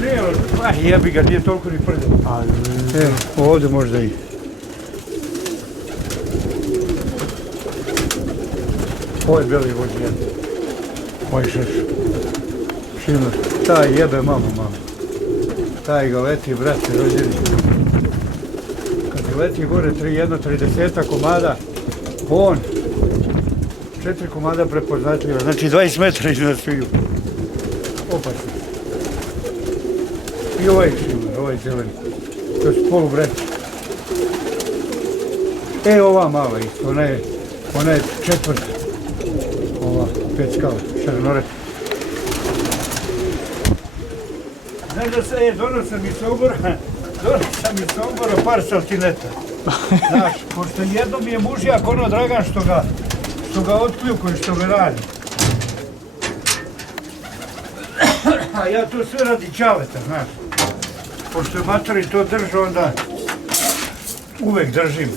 nije, jebi ga, nije toliko ni prljavo. Evo, ovdje možda i. Ovo je beli vođen. Moj šeš. Šimar. Taj jebe mamu. Taj ga leti, brate, rođeni. Kad ga leti gore 30 komada, on 4 komada prepoznatljiva, znači 20 metra iznad sviju. Opasno. I ovaj šimar, ovaj zeleni. To su polubreći. Ova mala isto, ona je četvrta. Ova, 5 skala, šarnore. Znaš da se donosam iz Sombora par saltineta. Znaš, pošto jednom je mužijak ono Dragan što ga otkljuko i što ga radi. A ja to sve radi čaveta, znaš. Pošto je matori to držao, onda uvek držim.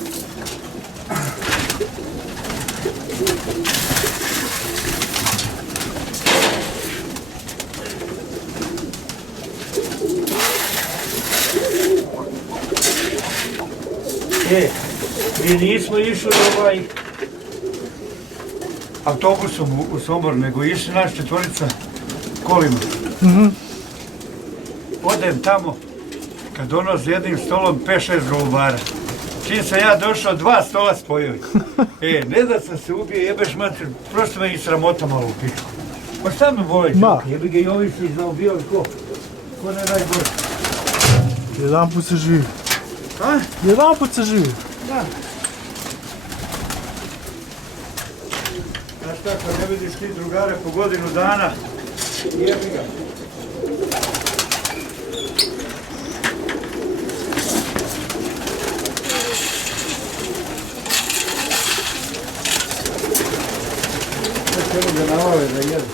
Mi nismo išli autobusom u Sombor, nego išli naš četvorica kolima. Odem tamo, kad ono s jednim stolom 5-6 golubara. Čim sam ja došao, 2 stola spojili. Ne da sam se ubije, jebeš mater, prosto me i sramota malo u pičku. Pa šta me voli čovjek, jebi ga i ovi su zaobijali ko ne najbolje. Jedan put se živi. A? Jedan put se živi. Da. Znaš šta, kad ne vidiš ti drugare po godinu dana, jebi ga. Sad ćemo ga navale da jedu.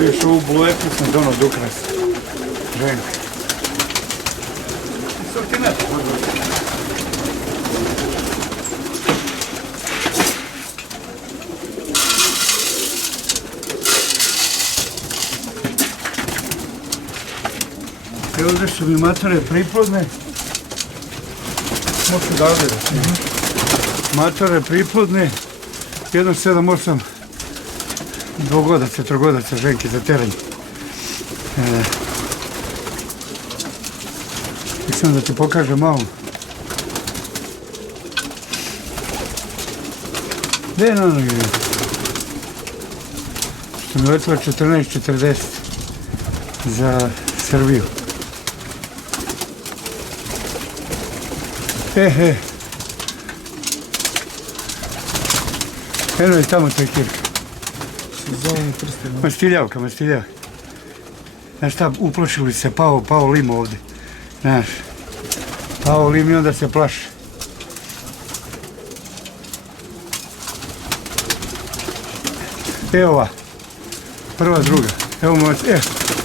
Viš ovu buletu sam dono dukras. Ženka. Sortinet. I ovdje su mi matore priplodne. Moću da ovdje. Matore priplodne. 1,7-8 dvogodaca, trogodaca ženke za teranje. Mislim da ti pokažem malo. Gdje je na nogi? Što mi letila 14,40 za Srbiju. Eno je tamo taj kirka. Mastiljavka. Znaš šta, uplošili se, pao lim ovdje. Znaš, pao lim i onda se plaši. Evo ova, prva, druga. Evo moć,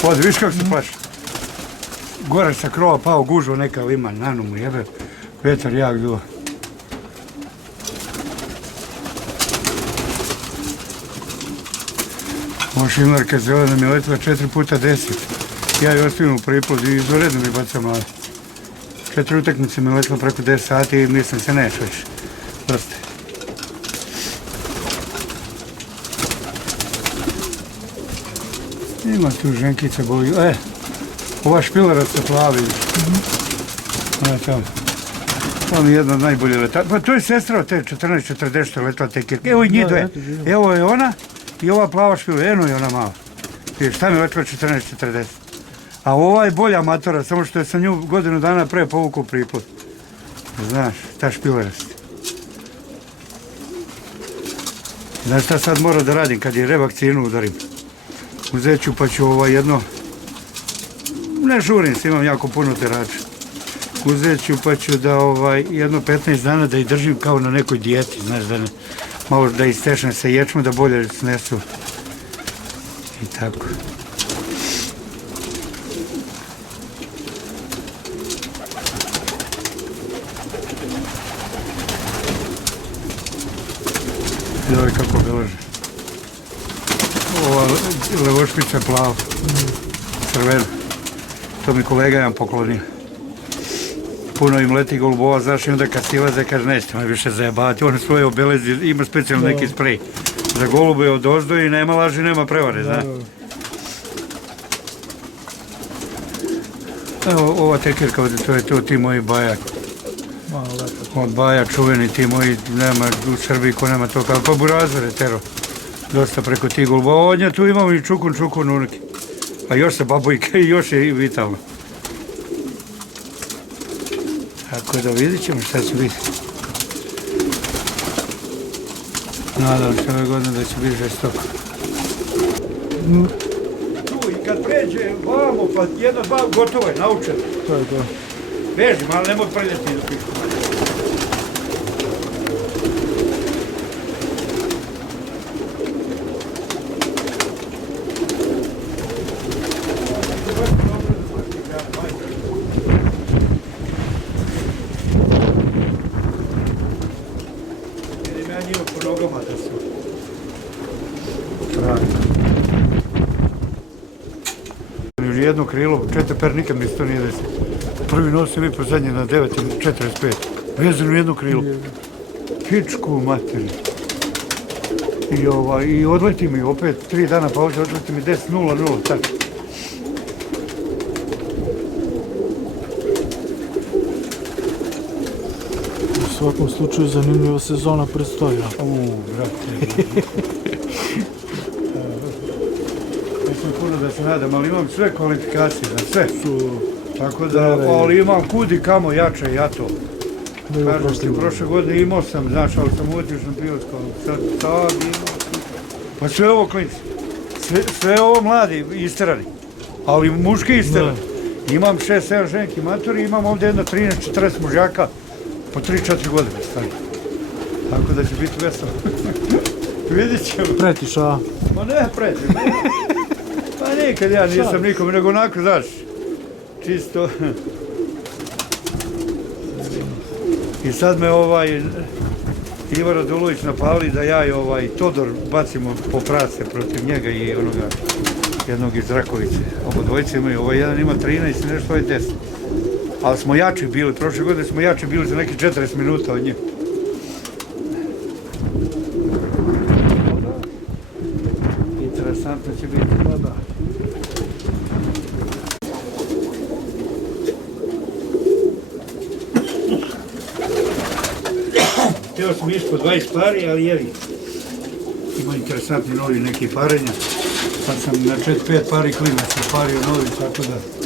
ovdje, viš kako se plaši. Gore sa krova pao gužvo neka lima, nanu mu jebe, vjetar jak duo. Ovo šimarka zelena mi je letila 4 puta 10. Ja je ostavim u priplod i izvoredno mi baca mlade. 4 utakmice mi je letila preko 10 sati i mislim se neš već. Proste. Ima tu ženkica boli. Ova špilera se plavi. Ona je tamo. On je jedna od najbolje leta. Pa to je sestra od te 14-40 što je letila te kirke. Evo i njih dve. Evo je ona. I ova plava špila, eno je ona mala. Šta mi je letila 14,40. A ova je bolja matora, samo što je sam nju godinu dana pre povukao priplod. Znaš, ta špilerasta. Znaš šta sad moram da radim kad je revakcinu udarim? Uzet ću pa ću jedno, ne žurim se, imam jako puno terača. Uzet ću pa ću da jedno 15 dana da ih držim kao na nekoj dijeti, znaš, da ne, malo da istešne sa ječmom, da bolje snesu. I tako. I ovo kako beleže. Ova levošpica je plava, crvena. To mi kolega jedan poklonio. Puno im leti golubova, znaš, i onda kad silaze, kaže, nećete me više zajebavati. On svoje obelezi, ima specijalno neki sprej. Za golube od ozdo i nema laži, nema prevare, znaš. Evo, ova tekerka, to je to ti moji bajak. Od baja čuveni ti moji, nema u Srbiji ko nema to, pa burazere tero. Dosta preko tih golubova. Od nje tu imamo i čukun unike. A još se babojka i još je vitalno. Tako da vidit ćemo šta će biti. Nadam se ove godine da će biti žestoko. Tu i kad pređe vamo, pa jedna, dva, gotovo je, naučeno. To je to. Bežim, ali nemoj preljeti do pišku. Jedno krilo, 4 per, nikad mi se to nije desilo. Prvi nosim i po zadnje na 9,45. Vezano jedno krilo. Pičku materi. I odleti mi opet 3 dana pauze, odleti mi 10:00, tako. U svakom slučaju zanimljiva sezona predstoji. Brate. Puno da se nadam, ali imam sve kvalifikacije, za sve. Tako da, ali imam kudi kamo jače ja to. Kažem ti, prošle godine imao sam, znaš, ali sam uvjetio šampionskom. Sad imao. Pa sve ovo klinci. Sve ovo mladi isterani. Ali muški isterani. Imam 6-7 ženki maturi, imam ovdje jedno 13-40 mužjaka po 3-4 godine stari. Tako da će biti veselo. Vidit ćemo. Pretiš, a? Ma ne pretim. Pa nikad ja nisam nikom, nego onako, znaš, čisto. I sad me Ivo Radulović napali da ja i Todor bacimo po prace protiv njega i onoga jednog iz Rakovice. Obodvojice imaju, jedan ima 13 i nešto, 10. Ali smo jači bili, prošle godine smo jači bili za neki 40 minuta od njih. Interesantno će biti. Da. Htio sam ići po 20 pari, ali jevi. Ima interesantni novi neki parenja. Sad sam na 4-5 pari klinaca pario novi, tako da.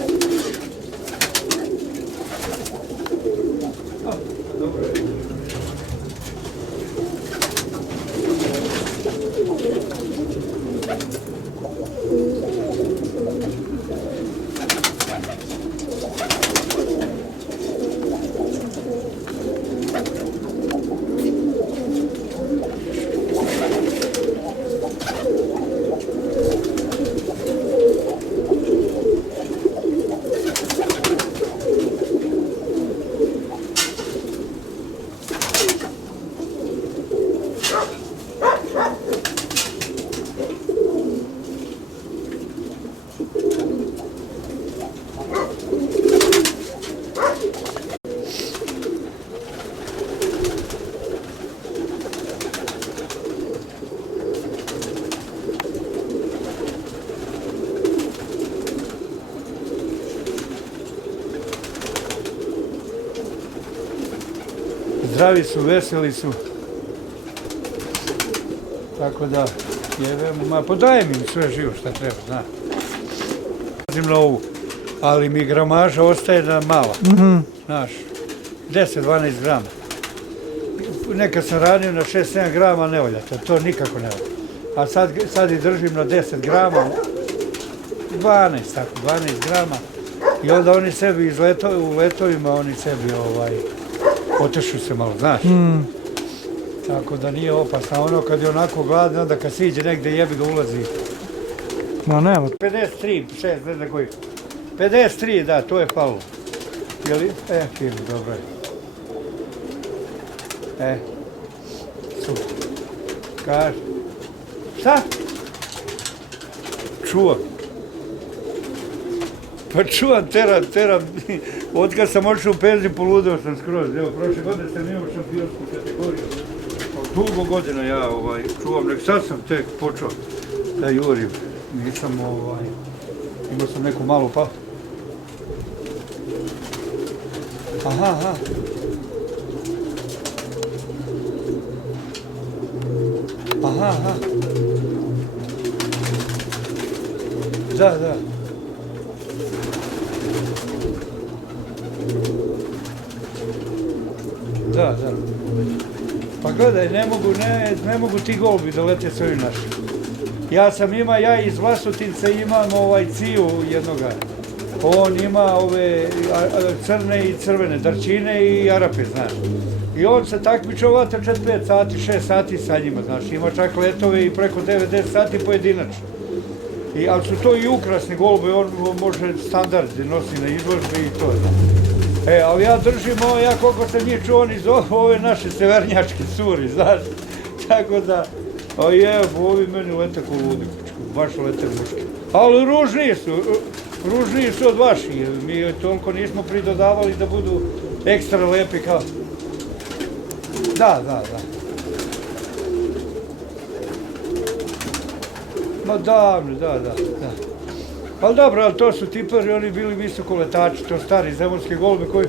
Zdravi su, veseli su. Tako da, podajem im sve živo šta treba, zna. Na ovu, ali mi gramaža ostaje da mala, znaš, 10-12 grama. nekad sam ranio na 6-7 grama, ne valja, to nikako ne valja. A sad ih držim na 10 grama, 12 grama. I onda oni sebi u letovima, oni sebi otešu se malo, znaš. Tako da nije opasno. Ono kad je onako gladan, onda kad siđe negde jebi ga ulazi. Ma nema. 53, 6, ne znam koji. 53, da, to je falilo. Jeli? Fino, dobro je. Super. Kaži. Šta? Čuvam. Pa čuvam, teram. Od kad sam otišao u penziju, poludeo sam skroz. Evo, prošle godine sam imao šampionsku kategoriju. Dugo godina ja čuvam, nek sad sam tek počeo da jurim. Nisam, imao sam neku malu pa. Aha. Da. Da. Pa gledaj, ne mogu ti golbi da lete s ovim našim. Ja iz Vlasotinca imam Ciju jednoga. On ima ove crne i crvene, darčine i arape, znaš. I on se takmiče ovata 4-5 sati, 6 sati sa njima, znaš. Ima čak letove i preko 9-10 sati pojedinačno. Ali su to i ukrasni golube, on može standard nosi na izložbe i to, znaš. Ali ja držim koliko sam njih čuo, oni zove ove naše severnjačke curi, znaš. Tako da, ovi meni lete ko ludi, baš lete muški. Ali ružniji su od vaših, mi toliko nismo pridodavali da budu ekstra lepi kao... Da. Ma davno, da. Ali dobro, ali to su tipari, oni bili visokoletači, to stari zemunski golube koji...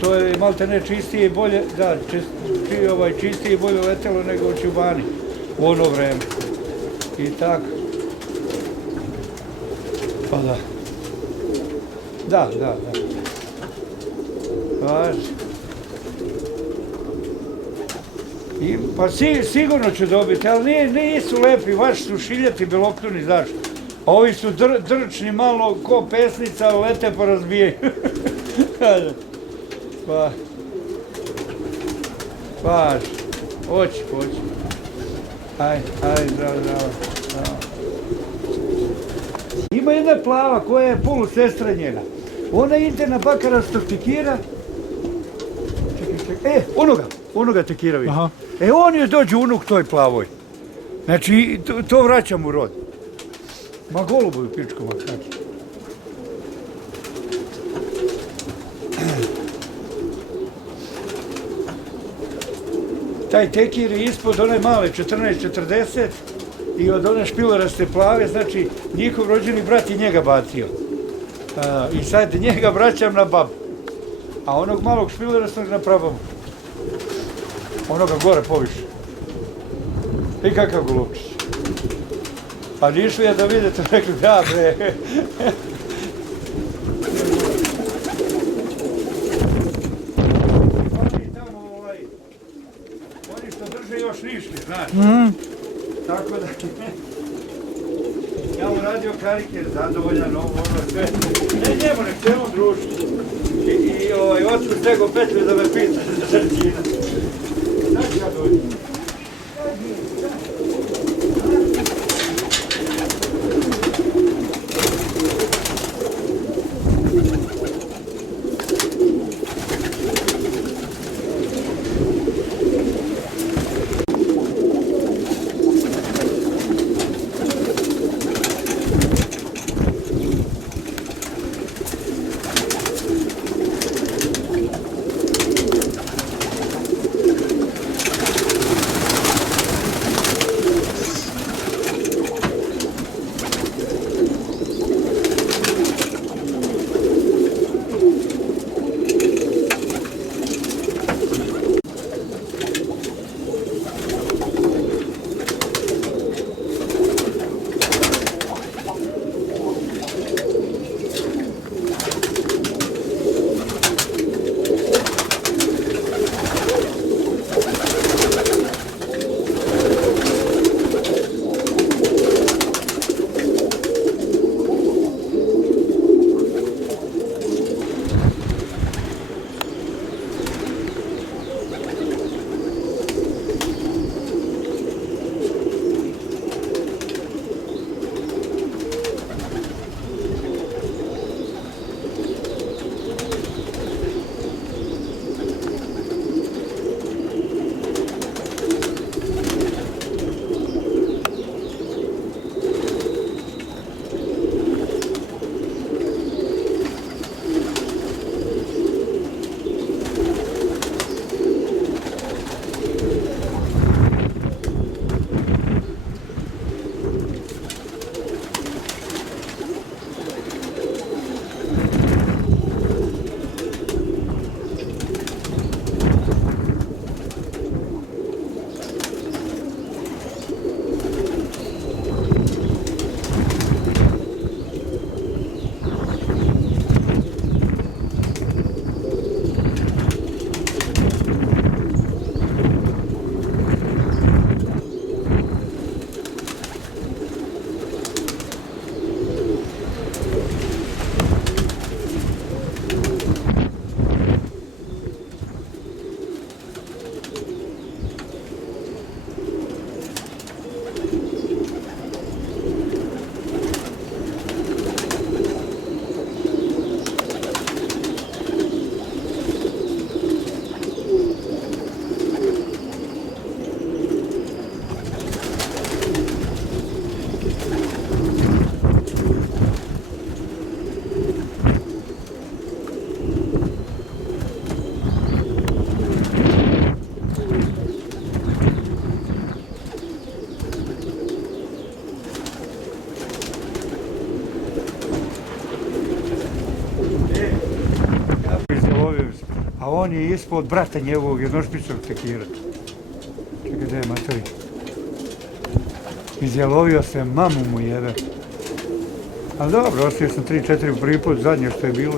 To je malte ne čistije i bolje, da, čistije i bolje letelo nego u Čubani u ono vreme. I tako. Pa da. Da. Važi. Pa sigurno ću dobiti, ali nisu lepi, vaši su šiljati belokturni, znaš. A ovi su drčni malo ko pesnica, lete pa razbijaju. Pa. Važi. Hoći. Ajde, zdravo. Ima jedna plava koja je polusestra njena. Ona ide na bakarastog tekira. Čekaj. Onoga tekira vidi. On je dođe unuk toj plavoj. Znači, to vraćam u rod. Ma goluboju pičku, znači. Taj tekir je ispod one male 14-40 i od one špileraste plave, znači njihov rođeni brat je njega bacio. I sad njega vraćam na babu, a onog malog špilerastog na prababu. Onoga gore poviše. I kakav golubčić. A nišli je da vidite, rekli da bre. Oni što drže još nišli, znaš. Tako da... Ja mu radio karike, zadovoljan, ovo, sve. Ne njemu, nek ćemo društvo. I ocu stego petlju da me pita za žarđina. Znači ja dođem. izjalovio se. A on je ispod brata njegovog jednošpičnog tekira. Čekaj, gdje je materi? Izjalovio se, mamu mu jebe. Ali dobro, ostio sam 3-4 u prvi put, zadnje što je bilo.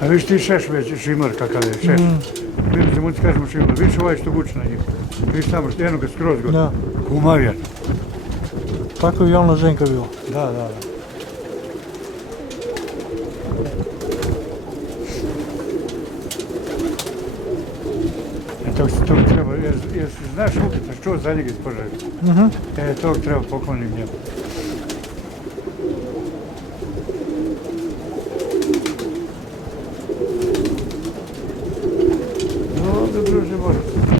A viš ti šeš već, šimar kakav je, šeš. Mi se mu ti kažemo šimar, viš ovaj što guči na njih. Viš tamo što jednog skroz god. Da. Kumavjer. Tako je i ona ženka bila. Da. Tog treba, jer znaš Vukica, čuo za njega iz Požarevca. Tog treba poklonim njemu. Dobro, druže, može.